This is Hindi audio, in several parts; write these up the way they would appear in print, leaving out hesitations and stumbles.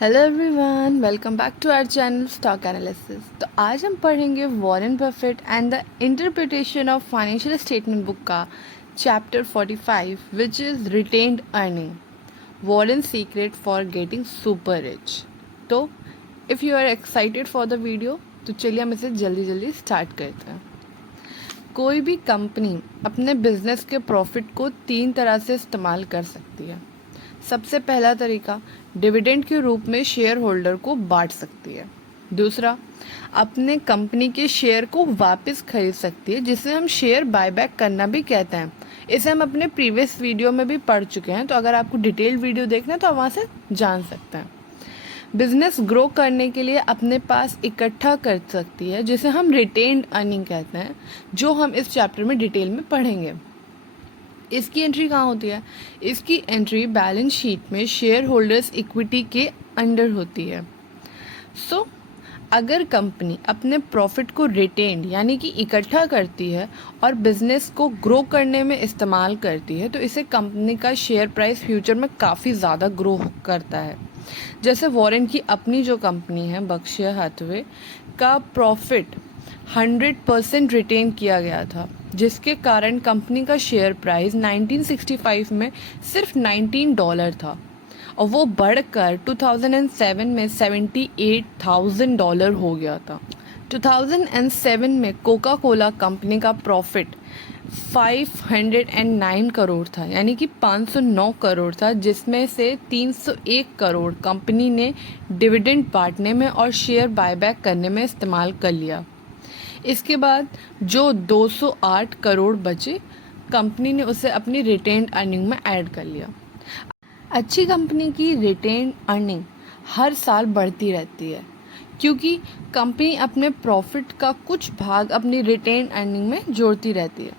Hello everyone, welcome back to our channel stock analysis. तो आज हम पढ़ेंगे Warren Buffett and the interpretation of financial statement book का chapter 45 which is retained earning, Warren secret for getting super rich. तो if you are excited for the video तो चलिए हम इसे जल्दी जल्दी स्टार्ट करते हैं। कोई भी कंपनी अपने बिजनेस के प्रॉफिट को 3 तरह से इस्तेमाल कर सकती है। सबसे पहला तरीका, डिविडेंड के रूप में शेयर होल्डर को बांट सकती है। दूसरा, अपने कंपनी के शेयर को वापस खरीद सकती है, जिसे हम शेयर बायबैक करना भी कहते हैं। इसे हम अपने प्रीवियस वीडियो में भी पढ़ चुके हैं, तो अगर आपको डिटेल वीडियो देखना है तो आप वहाँ से जान सकते हैं। बिजनेस ग्रो करने के लिए अपने पास इकट्ठा कर सकती है, जिसे हम रिटेन्ड अर्निंग कहते हैं, जो हम इस चैप्टर में डिटेल में पढ़ेंगे। इसकी एंट्री कहाँ होती है? इसकी एंट्री बैलेंस शीट में शेयर होल्डर्स इक्विटी के अंडर होती है। सो अगर कंपनी अपने प्रॉफिट को रिटेन्ड यानी कि इकट्ठा करती है और बिजनेस को ग्रो करने में इस्तेमाल करती है, तो इसे कंपनी का शेयर प्राइस फ्यूचर में काफ़ी ज़्यादा ग्रो करता है। जैसे वॉरेन की अपनी जो कंपनी है बर्कशायर हैथवे का प्रॉफिट 100% रिटेन किया गया था, जिसके कारण कंपनी का शेयर प्राइस 1965 में सिर्फ $19 था और वो बढ़कर 2007 में $78,000 हो गया था। 2007 में कोका कोला कंपनी का प्रॉफिट 509 करोड़ था, यानी कि 509 करोड़ था, जिसमें से 301 करोड़ कंपनी ने डिविडेंड बांटने में और शेयर बायबैक करने में इस्तेमाल कर लिया। इसके बाद जो 208 करोड़ बचे, कंपनी ने उसे अपनी रिटेन्ड अर्निंग में ऐड कर लिया। अच्छी कंपनी की रिटेन्ड अर्निंग हर साल बढ़ती रहती है, क्योंकि कंपनी अपने प्रॉफिट का कुछ भाग अपनी रिटेन्ड अर्निंग में जोड़ती रहती है।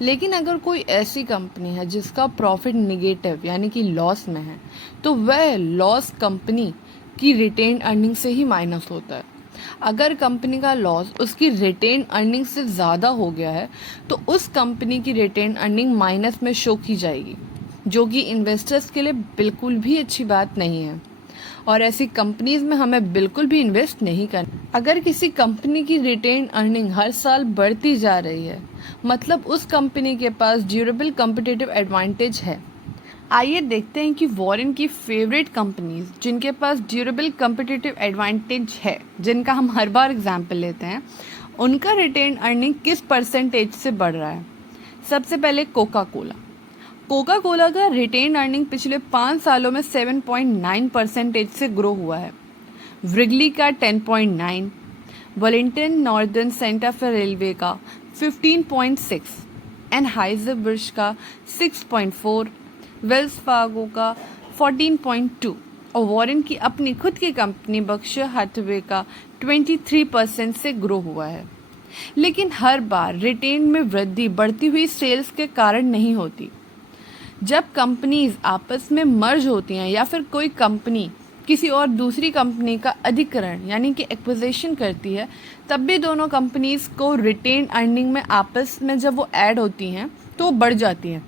लेकिन अगर कोई ऐसी कंपनी है जिसका प्रॉफिट निगेटिव यानी कि लॉस में है, तो वह लॉस कंपनी की रिटेन्ड अर्निंग से ही माइनस होता है। अगर कंपनी का लॉस उसकी रिटेन अर्निंग से ज़्यादा हो गया है, तो उस कंपनी की रिटेन अर्निंग माइनस में शो की जाएगी, जो कि इन्वेस्टर्स के लिए बिल्कुल भी अच्छी बात नहीं है और ऐसी कंपनीज में हमें बिल्कुल भी इन्वेस्ट नहीं करना। अगर किसी कंपनी की रिटेन अर्निंग हर साल बढ़ती जा रही है, मतलब उस कंपनी के पास ड्यूरेबल कम्पिटिटिव एडवांटेज है। आइए देखते हैं कि वॉरेन की फेवरेट कंपनीज जिनके पास ड्यूरेबल कम्पिटिटिव एडवांटेज है, जिनका हम हर बार एग्जाम्पल लेते हैं, उनका रिटेन अर्निंग किस परसेंटेज से बढ़ रहा है। सबसे पहले कोका कोला। कोका कोला का रिटेन अर्निंग पिछले 5 सालों में 7.9% से ग्रो हुआ है। व्रिगली का 10.9, वॉलिंगटन नॉर्दर्न सेंटर फॉर रेलवे का 15.6, एनहाइज़र-बुश का 6.4, वेल्स फार्गो का 14.2 और वॉरेन की अपनी खुद की कंपनी बर्कशायर हैथवे का 23% से ग्रो हुआ है। लेकिन हर बार रिटेन में वृद्धि बढ़ती हुई सेल्स के कारण नहीं होती। जब कंपनीज आपस में मर्ज होती हैं या फिर कोई कंपनी किसी और दूसरी कंपनी का अधिग्रहण यानी कि एक्विजिशन करती है, तब भी दोनों कंपनीज को रिटेन अर्निंग में आपस में जब वो ऐड होती हैं तो बढ़ जाती हैं।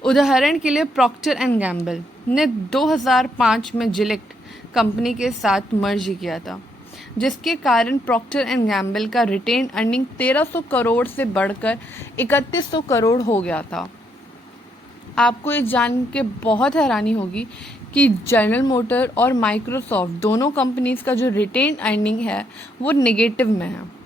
उदाहरण के लिए प्रॉक्टर एंड गैम्बल ने 2005 में जिलेक्ट कंपनी के साथ मर्ज किया था, जिसके कारण प्रॉक्टर एंड गैम्बल का रिटेन अर्निंग 1300 करोड़ से बढ़कर 3100 करोड़ हो गया था। आपको ये जान के बहुत हैरानी होगी कि जनरल मोटर और माइक्रोसॉफ्ट दोनों कंपनीज का जो रिटेन अर्निंग है वो नेगेटिव में है।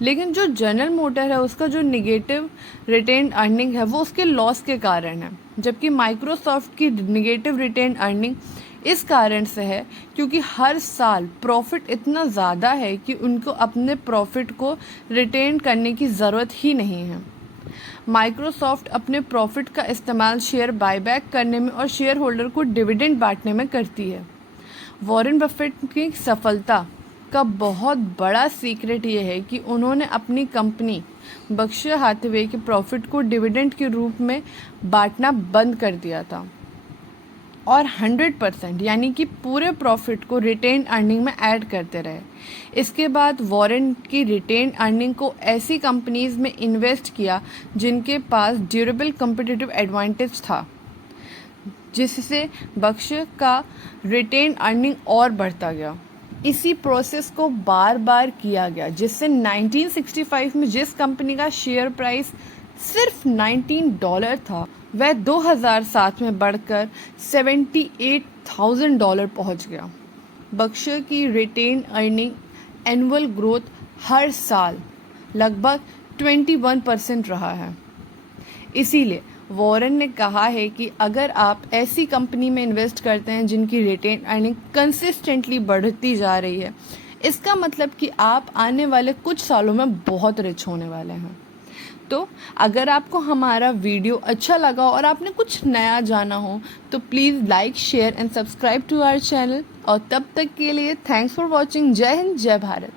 लेकिन जो जनरल मोटर है उसका जो निगेटिव रिटेन अर्निंग है वो उसके लॉस के कारण है, जबकि माइक्रोसॉफ्ट की निगेटिव रिटेन अर्निंग इस कारण से है क्योंकि हर साल प्रॉफिट इतना ज़्यादा है कि उनको अपने प्रॉफिट को रिटेन करने की ज़रूरत ही नहीं है। माइक्रोसॉफ्ट अपने प्रॉफिट का इस्तेमाल शेयर बायबैक करने में और शेयर होल्डर को डिविडेंड बांटने में करती है। वॉरेन बफेट की सफलता का बहुत बड़ा सीक्रेट ये है कि उन्होंने अपनी कंपनी बर्कशायर हैथवे के प्रॉफिट को डिविडेंड के रूप में बांटना बंद कर दिया था और 100% यानी कि पूरे प्रॉफिट को रिटेन अर्निंग में ऐड करते रहे। इसके बाद वॉरेन की रिटेन अर्निंग को ऐसी कंपनीज में इन्वेस्ट किया जिनके पास ड्यूरेबल कम्पिटिटिव एडवांटेज था, जिससे बक्शर का रिटेन अर्निंग और बढ़ता गया। इसी प्रोसेस को बार बार किया गया, जिससे 1965 में जिस कंपनी का शेयर प्राइस सिर्फ $19 था, वह 2007 में बढ़कर $78,000 पहुंच गया। बक्शर की रिटेन अर्निंग एनुअल ग्रोथ हर साल लगभग 21% रहा है। इसीलिए वॉरेन ने कहा है कि अगर आप ऐसी कंपनी में इन्वेस्ट करते हैं जिनकी रिटेन अर्निंग कंसिस्टेंटली बढ़ती जा रही है, इसका मतलब कि आप आने वाले कुछ सालों में बहुत रिच होने वाले हैं। तो अगर आपको हमारा वीडियो अच्छा लगा और आपने कुछ नया जाना हो तो please like, share and subscribe to our channel. और तब तक के लिए थैंक्स फॉर वॉचिंग। जय हिंद, जय भारत।